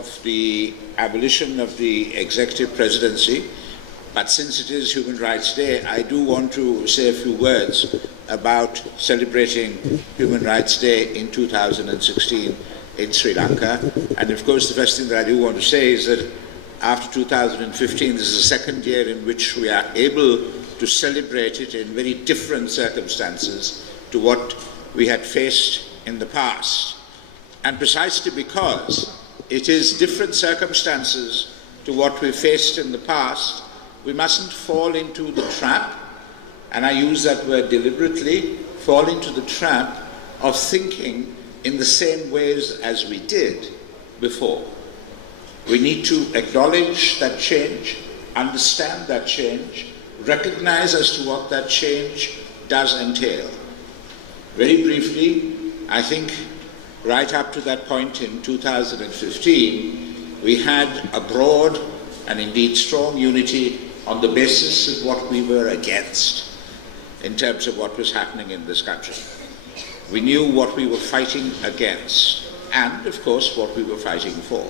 of the abolition of the executive presidency, but since it is Human Rights Day, I do want to say a few words about celebrating Human Rights Day in 2016 in Sri Lanka. And of course, the first thing that I do want to say is that after 2015, this is the second year in which we are able to celebrate it in very different circumstances to what we had faced in the past. And precisely because it is different circumstances to what we faced in the past, we mustn't fall into the trap, and I use that word deliberately, fall into the trap of thinking in the same ways as we did before. We need to acknowledge that change, understand that change, recognize as to what that change does entail. Very briefly, I think right up to that point in 2015, we had a broad and indeed strong unity on the basis of what we were against in terms of what was happening in this country. We knew what we were fighting against and, of course, what we were fighting for.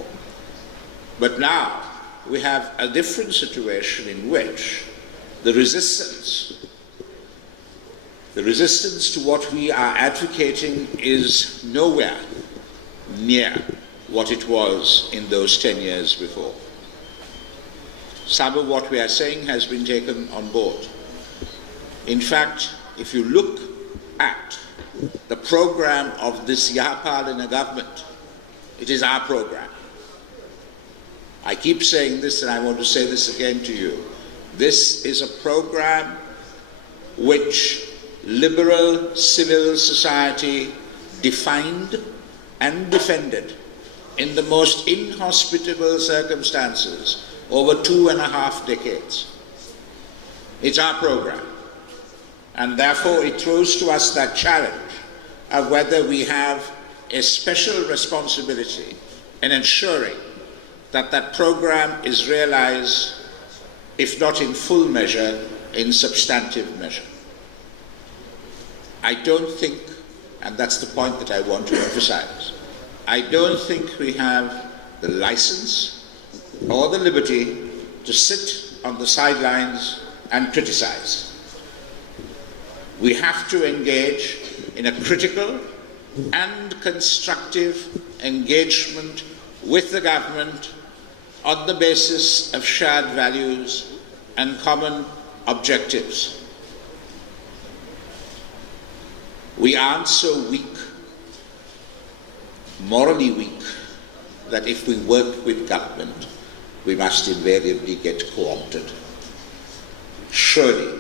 But now we have a different situation in which the resistance to what we are advocating is nowhere near what it was in those 10 years before. Some of what we are saying has been taken on board. In fact, if you look at the program of this Yahapalana government, it is our program. I keep saying this and I want to say this again to you. This is a program which liberal civil society defined and defended in the most inhospitable circumstances over 2.5 decades. It's our program. And therefore it throws to us that challenge of whether we have a special responsibility in ensuring that that program is realized, if not in full measure, in substantive measure. I don't think, and that's the point that I want to emphasize, I don't think we have the license or the liberty to sit on the sidelines and criticize. We have to engage in a critical and constructive engagement with the government on the basis of shared values and common objectives. We aren't so weak, morally weak, that if we work with government, we must invariably get co-opted. Surely,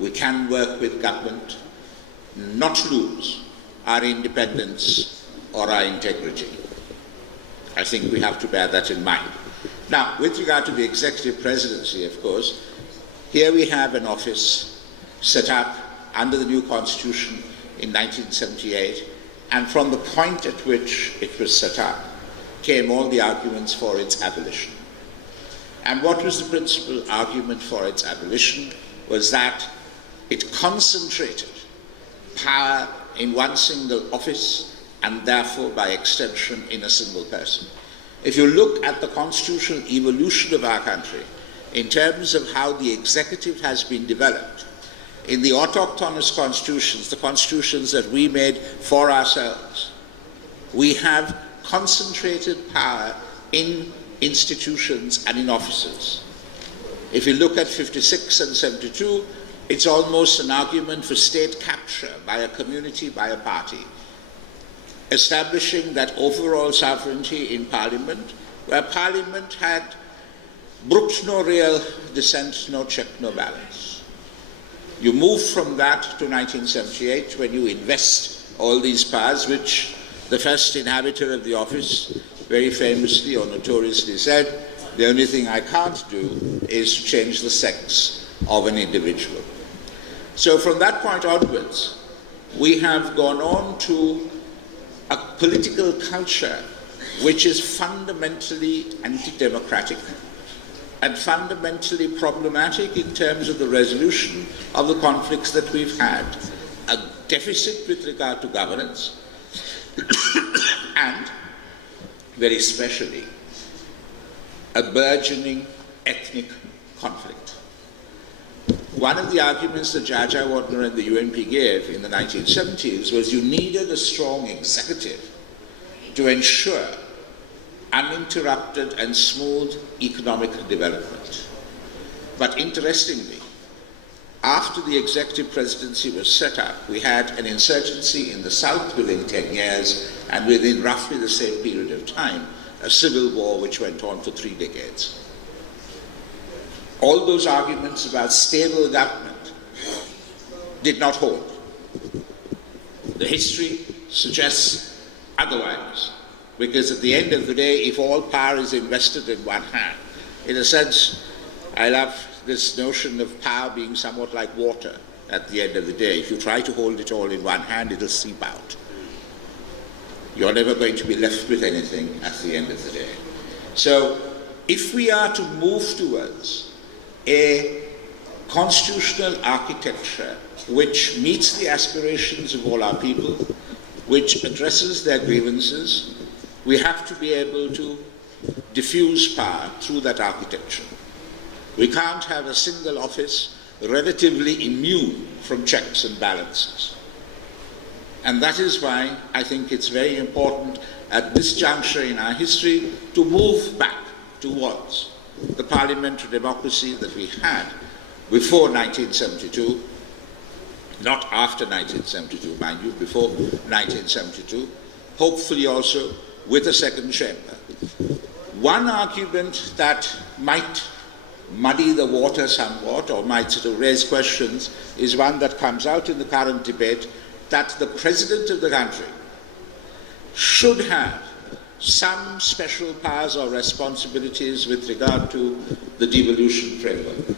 we can work with government, not lose our independence or our integrity. I think we have to bear that in mind. Now, with regard to the executive presidency, of course, here we have an office set up under the new constitution in 1978, and from the point at which it was set up came all the arguments for its abolition. And what was the principal argument for its abolition was that it concentrated power in one single office and therefore by extension in a single person. If you look at the constitutional evolution of our country in terms of how the executive has been developed, in the autochthonous constitutions, the constitutions that we made for ourselves, we have concentrated power in institutions and in offices. If you look at 56 and 72, it's almost an argument for state capture by a community, by a party, establishing that overall sovereignty in Parliament, where Parliament had brooked no real dissent, no check, no balance. You move from that to 1978 when you invest all these powers, which the first inhabitor of the office very famously or notoriously said, the only thing I can't do is change the sex of an individual. So from that point onwards, we have gone on to a political culture which is fundamentally anti-democratic and fundamentally problematic in terms of the resolution of the conflicts that we've had, a deficit with regard to governance, and very especially a burgeoning ethnic conflict. One of the arguments that Jaja Wardner and the UNP gave in the 1970s was you needed a strong executive to ensure uninterrupted and smooth economic development. But interestingly, after the executive presidency was set up, we had an insurgency in the south within 10 years, and within roughly the same period of time, a civil war which went on for 3 decades. All those arguments about stable government did not hold. The history suggests otherwise, because at the end of the day, if all power is invested in one hand, in a sense, I love this notion of power being somewhat like water at the end of the day. If you try to hold it all in one hand, it'll seep out. You're never going to be left with anything at the end of the day. So if we are to move towards a constitutional architecture which meets the aspirations of all our people, which addresses their grievances, we have to be able to diffuse power through that architecture. We can't have a single office relatively immune from checks and balances. And that is why I think it's very important at this juncture in our history to move back towards the parliamentary democracy that we had before 1972, not after 1972, mind you, before 1972, hopefully also with a second chamber. One argument that might muddy the water somewhat or might sort of raise questions is one that comes out in the current debate, that the president of the country should have some special powers or responsibilities with regard to the devolution framework,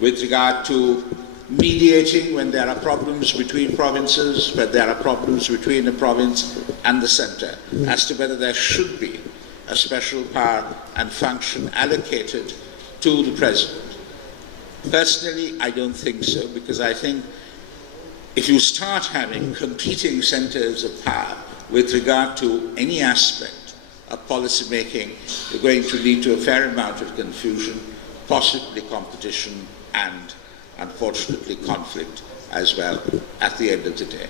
with regard to mediating when there are problems between provinces, when there are problems between a province and the centre, as to whether there should be a special power and function allocated to the president. Personally, I don't think so, because I think if you start having competing centres of power with regard to any aspect of policy making, you're going to lead to a fair amount of confusion, possibly competition, and unfortunately conflict as well at the end of the day.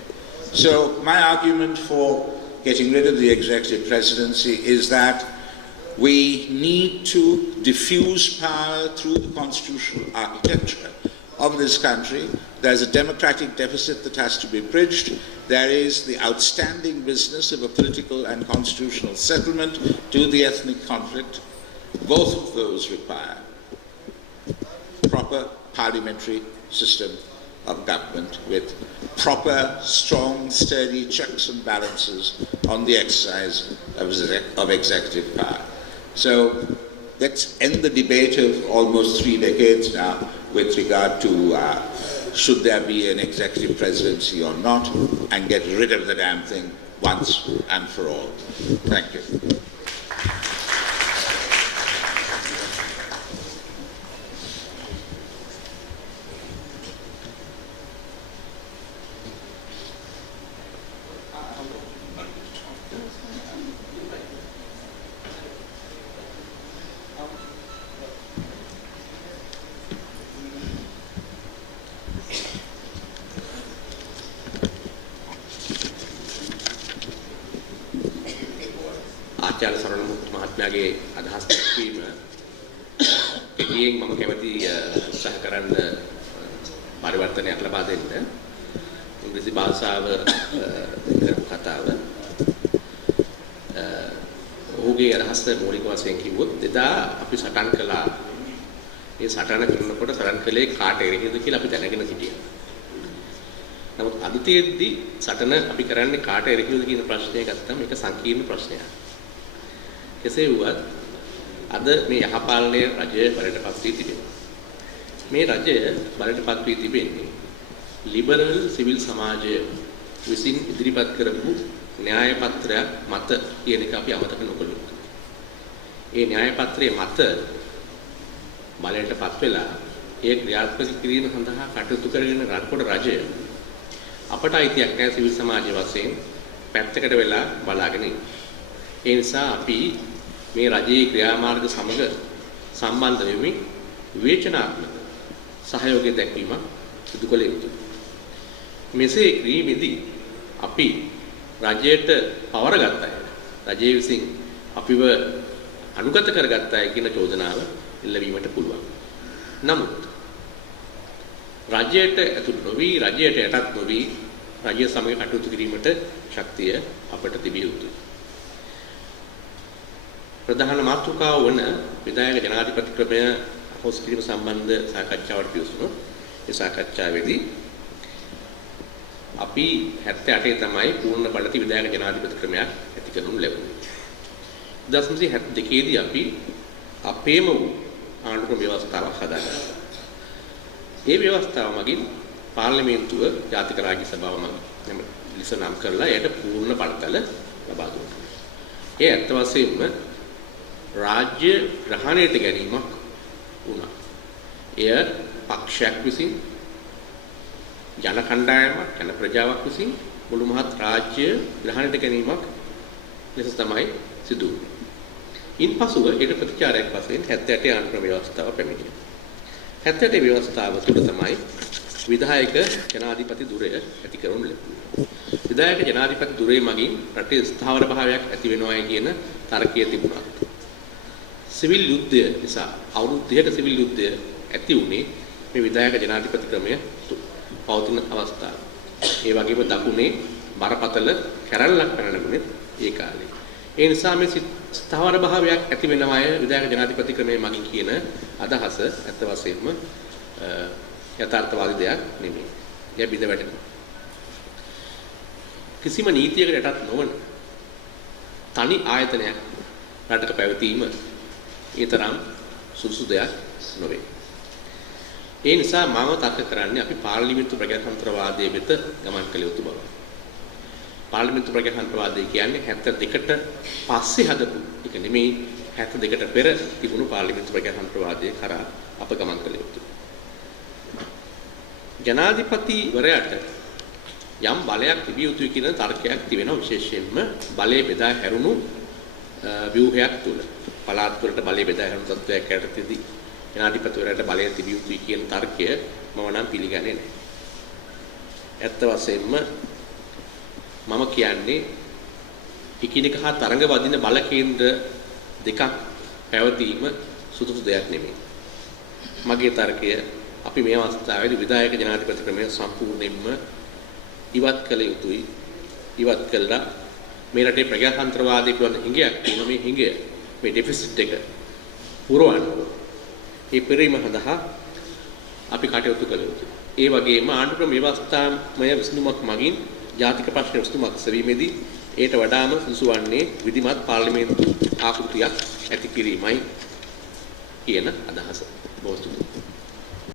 So my argument for getting rid of the executive presidency is that we need to diffuse power through the constitutional architecture of this country. There's a democratic deficit that has to be bridged. There is the outstanding business of a political and constitutional settlement to the ethnic conflict. Both of those require proper parliamentary system of government with proper, strong, sturdy checks and balances on the exercise of executive power. So let's end the debate of almost 3 decades now with regard to should there be an executive presidency or not, and get rid of the damn thing once and for all. Thank you. ආචාර්ය සරණමුත්තු මහත්මයාගේ අදහස් දැක්වීම එළියෙන් මම කැමති උත්සාහ කරන්න පරිවර්තනයක් ලබා දෙන්න. ඉංග්‍රීසි භාෂාව කතාව ඔහුගේ අදහස මූලික වශයෙන් කිව්වොත් එදා අපි සටන් කළා. ඒ සටන කරනකොට සටන් කළේ කාට එරෙහිද කියලා අපි දැනගෙන හිටියා. නමුත් අදිතේද්දි සටන අපි කරන්නේ කාට එරෙහිද කියන ප්‍රශ්නය ගත්තම ඒක සංකීර්ණ ප්‍රශ්නයක්. කෙසේ වුවත් අද මේ යහපාලනයේ රජය බලයටපත් වී තිබෙනවා. මේ රජය බලයටපත් වී තිබෙන්නේ ලිබරල් සිවිල් සමාජය විසින් ඉදිරිපත් කරපු න්‍යාය පත්‍රයක් මත කියන එක අපි අමතක නොකළොත්. ඒ න්‍යාය පත්‍රයේ මත බලයටපත් වෙලා ඒ ක්‍රියාත්මක කිරීම සඳහා කටයුතු කරගෙන රටකොට රජය අපට අයිතියක් නැහැ සිවිල් සමාජය වශයෙන් පැත්තකට වෙලා බලාගෙන ඉන්න. ඒ නිසා අපි මේ රජයේ ක්‍රියාමාර්ග සමග සම්බන්ධ වෙමින් විවේචනාත්මක සහයෝගය දැක්වීම සිදු කළ යුතුයි. මෙසේ ක්‍රීමේදී අපි රජයට පවර ගත්තයි. රජයේ විසින් අපිව අනුගත කරගත්තයි කියන චෝදනාව එල්ලවීමට පුළුවන්. නමුත් රජයට ඇතුළු නොවි රජයට යටත් නොවි රජය සමග කටයුතු කිරීමට ශක්තිය අපට තිබිය යුතුයි. ප්‍රධාන මාතෘකාව වන විධායක ජනාධිපති ක්‍රමය හොස් කිරීම සම්බන්ධ සාකච්ඡාවට පිවිසුණු ඒ සාකච්ඡාවේදී අපි 78 තමයි පූර්ණ බලති විධායක ජනාධිපති ක්‍රමයක් ඇති කරනු ලැබුණේ. 1972 දී අපි අපේම ආණ්ඩුක්‍රම ව්‍යවස්ථාවක් හදාගත්තා. ඒ ව්‍යවස්ථාව මගින් පාර්ලිමේන්තුව ජාතික රාජ්‍ය සභාව මගින් ලෙස නම් කරලා එයට පූර්ණ බලතල ලබා දුන්නා. ඒ ඇත්ත වශයෙන්ම රාජ්‍ය ග්‍රහණයට ගැනීමක් වුණා. එය පක්ෂයක් විසින් ජන කණ්ඩායමක් ජන ප්‍රජාවක් විසින් මුළු මහත් රාජ්‍ය ග්‍රහණයට ගැනීමක් ලෙස තමයි සිදු වුනේ. ඉන්පසුව ඒක ප්‍රතිචාරයක් වශයෙන් 78 ආණ්ඩුක්‍රම ව්‍යවස්ථාව පැමිණියා. 78 ව්‍යවස්ථාව තුළ තමයි විධායක ජනාධිපති ධුරය ඇති කරනු ලැබුණේ. විධායක ජනාධිපති ධුරය මගින් රටේ ස්ථාවර භාවයක් ඇති වෙනවායි කියන තර්කය තිබුණා. සිවිල් යුද්ධය නිසා අවුරුදු 30ක සිවිල් යුද්ධය ඇති වුණේ මේ විධායක ජනාධිපති ක්‍රමය පවතින අවස්ථාව. ඒ වගේම දකුණේ බරපතල කැරැල්ලක් පැන ලැබුණේ ඒ කාලේ. ඒ නිසා මේ ස්ථාවර භාවයක් ඇති වෙනවාය විධායක ජනාධිපති ක්‍රමය මගින් කියන අදහස ඇත්ත වශයෙන්ම යථාර්ථවාදී දෙයක් නෙමෙයි. එය බිඳ වැටෙනවා. කිසිම නීතියකට යටත් නොවන තනි ආයතනයක් රටක පැවතීම ඒ තරම් සුදුසු දෙයක් නොවේ. ඒ නිසා මම තර්ක කරන්නේ අපි පාර්ලිමේන්තු ප්‍රජාතන්ත්‍රවාදයේ වෙත ගමන් කළ යුතු බව. පාර්ලිමේන්තු ප්‍රජාතන්ත්‍රවාදය කියන්නේ 72ට පස්සේ හදපු එක නෙමෙයි 72ට පෙර තිබුණු පාර්ලිමේන්තු ප්‍රජාතන්ත්‍රවාදයේ කරා අප ගමන් කළ යුතුයි. ජනාධිපතිවරයාට යම් බලයක් තිබිය යුතුයි කියන තර්කයක් තිබෙනවා විශේෂයෙන්ම බලය බෙදා හැරුණු ව්‍යුහයක් තුල. පළාත් වලට බලය බෙදා හැරුණු තත්ත්වයක් යටතේදී ජනාධිපතිවරයාට බලය තිබිය යුතුයි කියන තර්කය මම නම් පිළිගන්නේ නැහැ. ඇත්ත වශයෙන්ම මම කියන්නේ එකිනෙක හා තරඟ වදින බල කේන්ද්‍ර දෙකක් පැවතීම සුදුසු දෙයක් නෙමෙයි. මගේ තර්කය අපි මේ අවස්ථාවේදී විධායක ජනාධිපති ක්‍රමය සම්පූර්ණයෙන්ම ඉවත් කළ යුතුයි. ඉවත් කළා මේ රටේ ප්‍රජාතන්ත්‍රවාදී කියන හිඟයක් තියෙන මේ හිඟය මේ ඩෙෆිසිට් එක පුරවන්න. ඒ පෙරීම සඳහා අපි කටයුතු කළ යුතුයි. ඒ වගේම ආණ්ඩුක්‍රම ව්‍යවස්ථාමය විසඳුමක් මගින් ජාතික ප්‍රශ්න විසඳුමක් සෙවීමේදී ඒට වඩාම සුදුසු වන්නේ විධිමත් පාර්ලිමේන්තු ආකෘතියක් ඇති කිරීමයි කියන අදහස. බොහෝ ස්තුතියි.